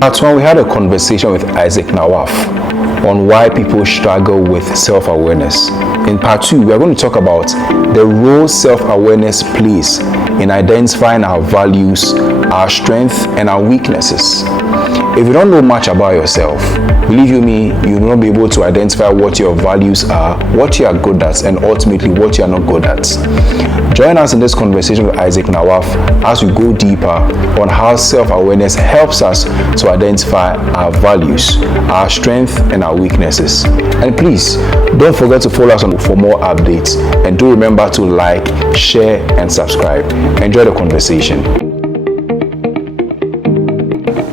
That's when we had a conversation with Isaac Nawaf on why people struggle with self-awareness. In part 2, we are going to talk about the role self-awareness plays in identifying our values, our strengths, and our weaknesses. If you don't know much about yourself, believe you me, you will not be able to identify what your values are, what you are good at, and ultimately what you are not good at. Join us in this conversation with Isaac Nawaf as we go deeper on how self-awareness helps us to identify our values, our strengths, and our weaknesses. And please, don't forget to follow us for more updates, and do remember to like, share, and subscribe. Enjoy the conversation.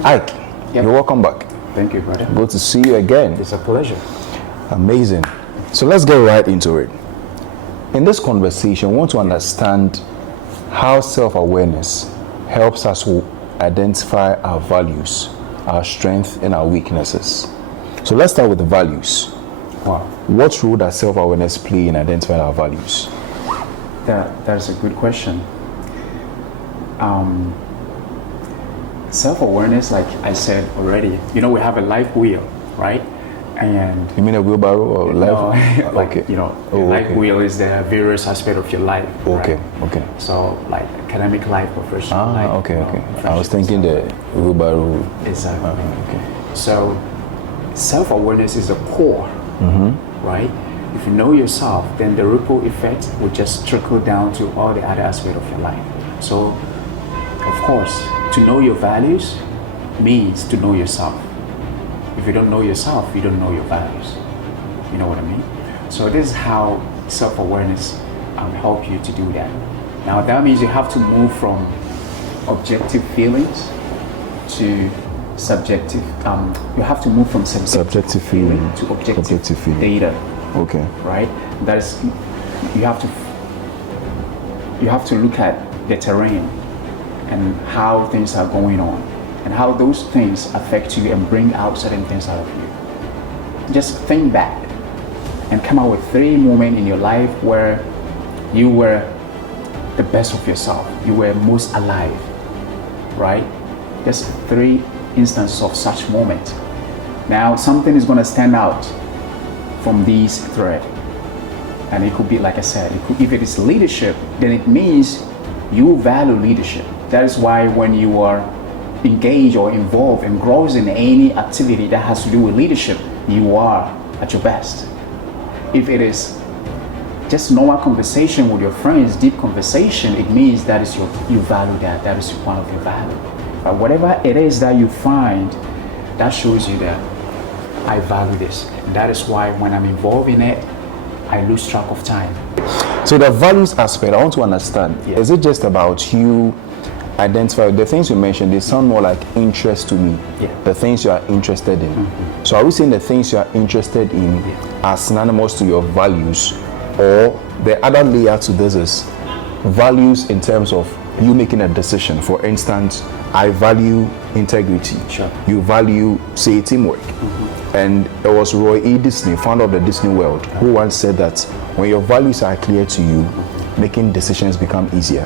Ike, you're welcome back. Thank you, brother. Good to see you again. It's a pleasure. Amazing. So let's get right into it. In this conversation, we want to understand how self-awareness helps us to identify our values, our strengths, and our weaknesses. So let's start with the values. Wow. What role does self-awareness play in identifying our values? That's a good question. Self-awareness, like I said already, we have a life wheel, right? And you mean a wheelbarrow or life? No, like, okay. Life wheel is the various aspects of your life. Okay, right? okay. So, like academic life, professional life. Okay. I was thinking the wheelbarrow. Exactly. Okay. So, self-awareness is the core, right? If you know yourself, then the ripple effect will just trickle down to all the other aspects of your life. So, of course, to know your values means to know yourself. If you don't know yourself, you don't know your values. You know what I mean? So this is how self-awareness help you to do that. Now that means you have to move from objective feelings to subjective. You have to move from subjective feeling to objective data. Okay. Right. That is, you have to look at the terrain and how things are going on, and how those things affect you and bring out certain things out of you. Just think back and come out with 3 moments in your life where you were the best of yourself. You were most alive, right? Just 3 instances of such moments. Now, something is going to stand out from these threads. And it could be, like I said, if it is leadership, then it means you value leadership. That is why when you are engaged or involved and grows in any activity that has to do with leadership, you are at your best. If it is just normal conversation with your friends, deep conversation, it means that is you value that. That is one of your values. But whatever it is that you find, that shows you that I value this. And that is why when I'm involved in it, I lose track of time. So the values aspect, I want to understand, is it just about you identify the things you mentioned? They sound more like interest to me. The things you are interested in. So are we saying the things you are interested in are synonymous to your values, or the other layer to this is values in terms of you making a decision? For instance, I value integrity. Sure. You value, say, teamwork. And it was Roy E. Disney, founder of the Disney World, who once said that when your values are clear to you, making decisions become easier.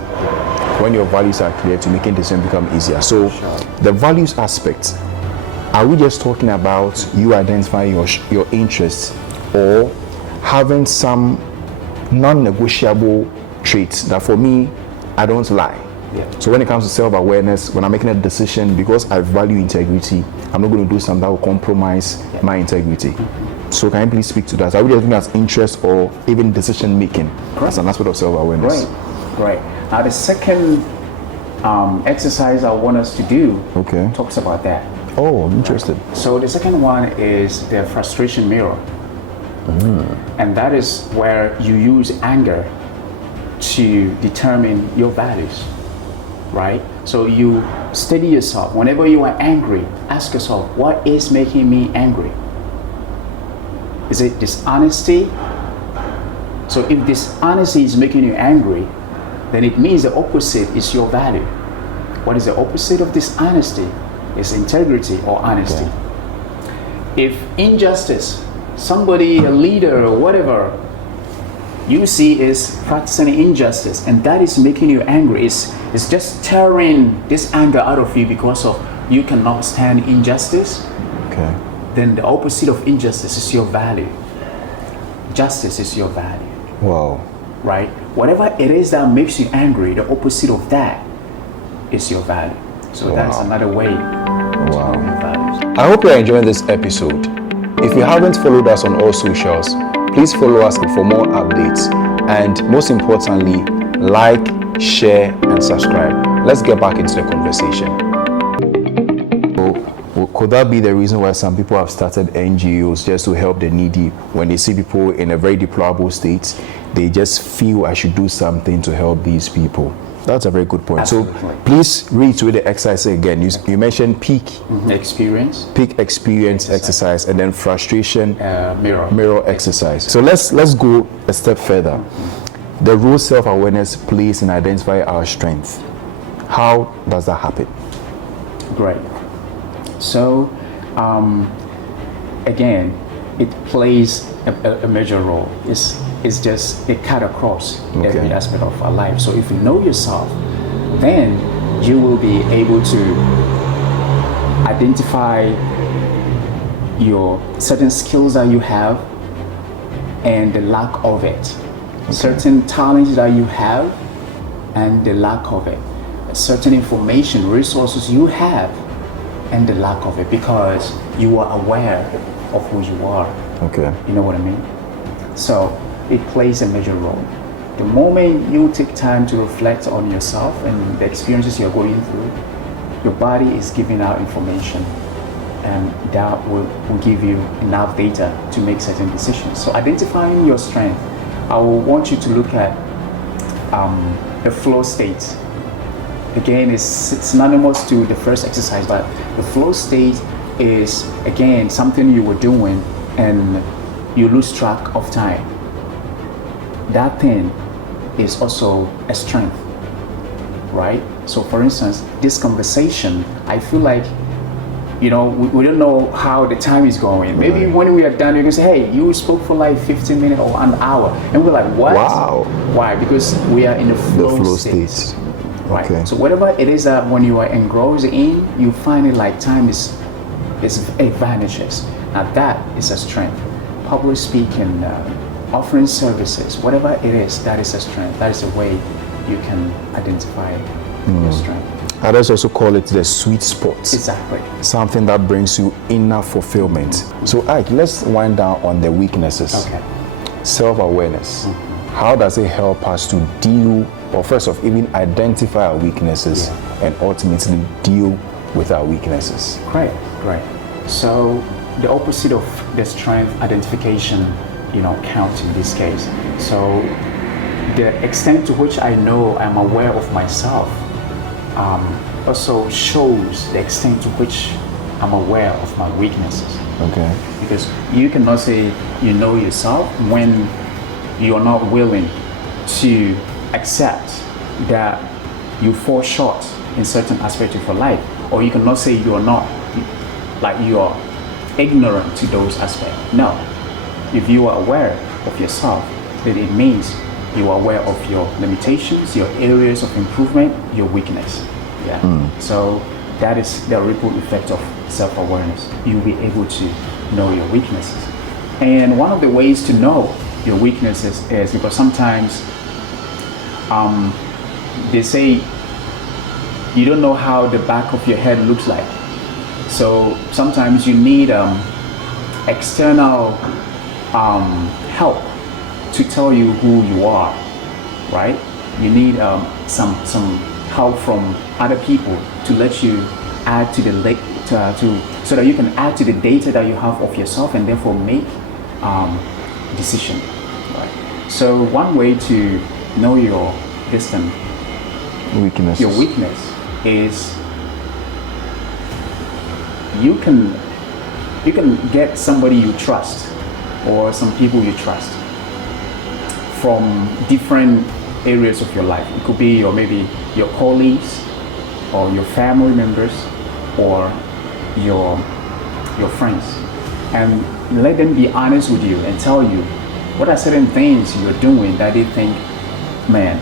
When your values are clear to making decisions become easier. So the values aspect, are we just talking about you identifying your interests, or having some non-negotiable traits that for me, I don't lie? So when it comes to self-awareness, when I'm making a decision, because I value integrity, I'm not going to do something that will compromise my integrity. So can you please speak to that? Are we just looking at interest or even decision making as an aspect of self-awareness? Right. Now the second exercise I want us to do talks about that. Oh, I'm interested. So the second one is the frustration mirror. And that is where you use anger to determine your values, right? So you steady yourself. Whenever you are angry, ask yourself, what is making me angry? Is it dishonesty? So if dishonesty is making you angry, then it means the opposite is your value. What is the opposite of dishonesty? It's integrity or honesty. If injustice, somebody, a leader or whatever, you see is practicing injustice and that is making you angry, it's just tearing this anger out of you because of you cannot stand injustice, Okay. then the opposite of injustice is your value. Justice is your value, Wow. right? Whatever it is that makes you angry, the opposite of that is your value. So that's Wow. another way to know your values. I hope you're enjoying this episode. If you haven't followed us on all socials, please follow us for more updates. And most importantly, like, share, and subscribe. Let's get back into the conversation. So, could that be the reason why some people have started NGOs just to help the needy? When they see people in a very deplorable state, they just feel I should do something to help these people. That's a very good point. Absolutely. So please read through the exercise again. You mentioned peak Experience, experience exercise, and then frustration mirror exercise. So let's go a step further. The role self-awareness plays in identifying our strength. How does that happen? Great. So, again, it plays a major role. It's just a cut across every aspect of our life. So if you know yourself, then you will be able to identify your certain skills that you have and the lack of it. Certain talents that you have and the lack of it. Certain information, resources you have and the lack of it, because you are aware of who you are. Okay. You know what I mean? So it plays a major role. The moment you take time to reflect on yourself and the experiences you're going through, your body is giving out information, and that will give you enough data to make certain decisions. So identifying your strength, I will want you to look at the flow state. Again, it's synonymous to the first exercise, but the flow state is, again, something you were doing and you lose track of time. That thing is also a strength, right? So for instance, this conversation, I feel like, we don't know how the time is going. Maybe when we are done, you can say, hey, you spoke for like 15 minutes or an hour. And we're like, what? Wow. Why? Because we are in the flow state. Right. Okay. So whatever it is that when you are engrossed in, you find it like time it vanishes. Now that is a strength. Public speaking, offering services, whatever it is, that is a strength. That is a way you can identify your strength. Others also call it the sweet spot. Exactly. Something that brings you inner fulfillment. So Ike, let's wind down on the weaknesses. Okay. Self-awareness. How does it help us to deal, or first off, even identify our weaknesses and ultimately deal with our weaknesses? Great. So the opposite of the strength identification, count in this case. So the extent to which I know I'm aware of myself also shows the extent to which I'm aware of my weaknesses. Okay. Because you cannot say you know yourself when you are not willing to accept that you fall short in certain aspects of your life, or you cannot say you are not, like you are ignorant to those aspects. No, if you are aware of yourself, then it means you are aware of your limitations, your areas of improvement, your weakness. So that is the ripple effect of self-awareness. You'll be able to know your weaknesses. And one of the ways to know your weaknesses is because sometimes they say you don't know how the back of your head looks like. So sometimes you need external help to tell you who you are, right? You need some help from other people to let you add to the so that you can add to the data that you have of yourself and therefore make decision. Right? So one way to know your weakness is you can get somebody you trust or some people you trust from different areas of your life. It could be maybe your colleagues or your family members or your friends, and let them be honest with you and tell you what are certain things you're doing that they think, man,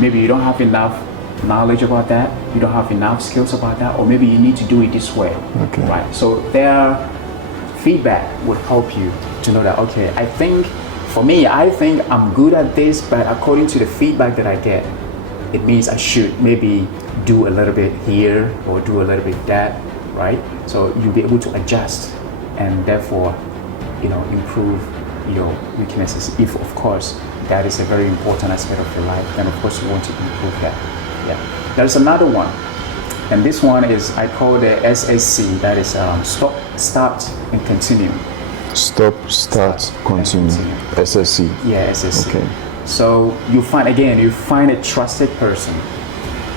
maybe you don't have enough knowledge about that, you don't have enough skills about that, or maybe you need to do it this way. Okay. Right? So their feedback would help you to know that, okay, I think I'm good at this, but according to the feedback that I get, it means I should maybe do a little bit here or do a little bit that, right? So you'll be able to adjust and therefore, improve your weaknesses. If, of course, that is a very important aspect of your life, then of course you want to improve that. Yeah. There's another one, and this one is, I call the SSC, that is stop, start, and continue. Stop, start, continue. SSC. Yeah, SSC. Okay. So you find a trusted person,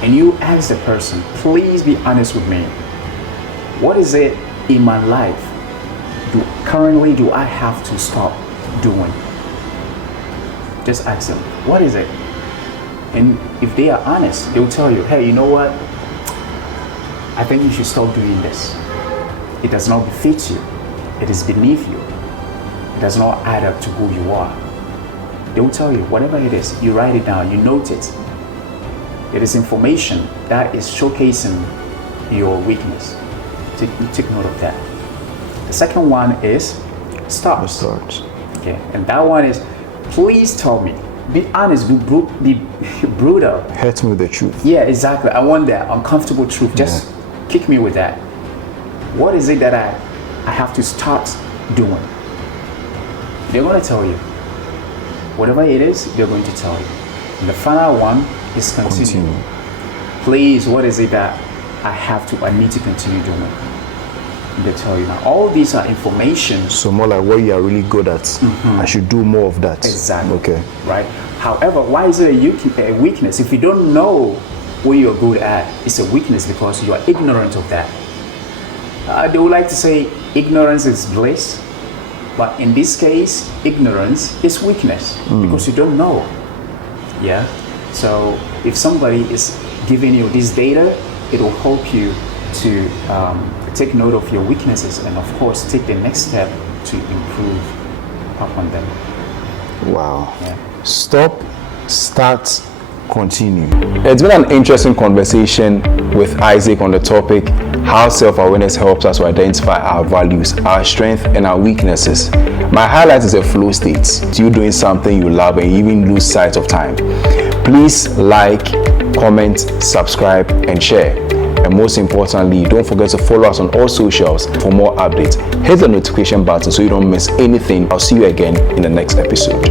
and you ask the person, please be honest with me. What is it in my life currently do I have to stop doing? Just ask them, what is it? And if they are honest, they'll tell you, hey, you know what? I think you should stop doing this. It does not befit you. It is beneath you. It does not add up to who you are. They will tell you, whatever it is, you write it down, you note it. It is information that is showcasing your weakness. Take note of that. The second one is start. Okay, and that one is, please tell me. Be honest, be brutal. Hit me with the truth. Yeah, exactly. I want that uncomfortable truth. Just kick me with that. What is it that I have to start doing? They're going to tell you. Whatever it is, they're going to tell you. And the final one is continue. Please, what is it that I need to continue doing? And they tell you. Now, all these are information. So more like what you are really good at. I should do more of that. Exactly. Okay. Right. However, why is it a weakness? If you don't know what you're good at, it's a weakness because you are ignorant of that. They would like to say ignorance is bliss. But in this case, ignorance is weakness because you don't know. Yeah. So if somebody is giving you this data, it will help you to take note of your weaknesses and, of course, take the next step to improve upon them. Wow. Yeah. Stop, start, continue. It's been an interesting conversation with Isaac on the topic how self-awareness helps us to identify our values, our strengths, and our weaknesses. My highlight is a flow state. It's you doing something you love and you even lose sight of time. Please like, comment, subscribe, and share. And most importantly, don't forget to follow us on all socials for more updates. Hit the notification button so you don't miss anything. I'll see you again in the next episode.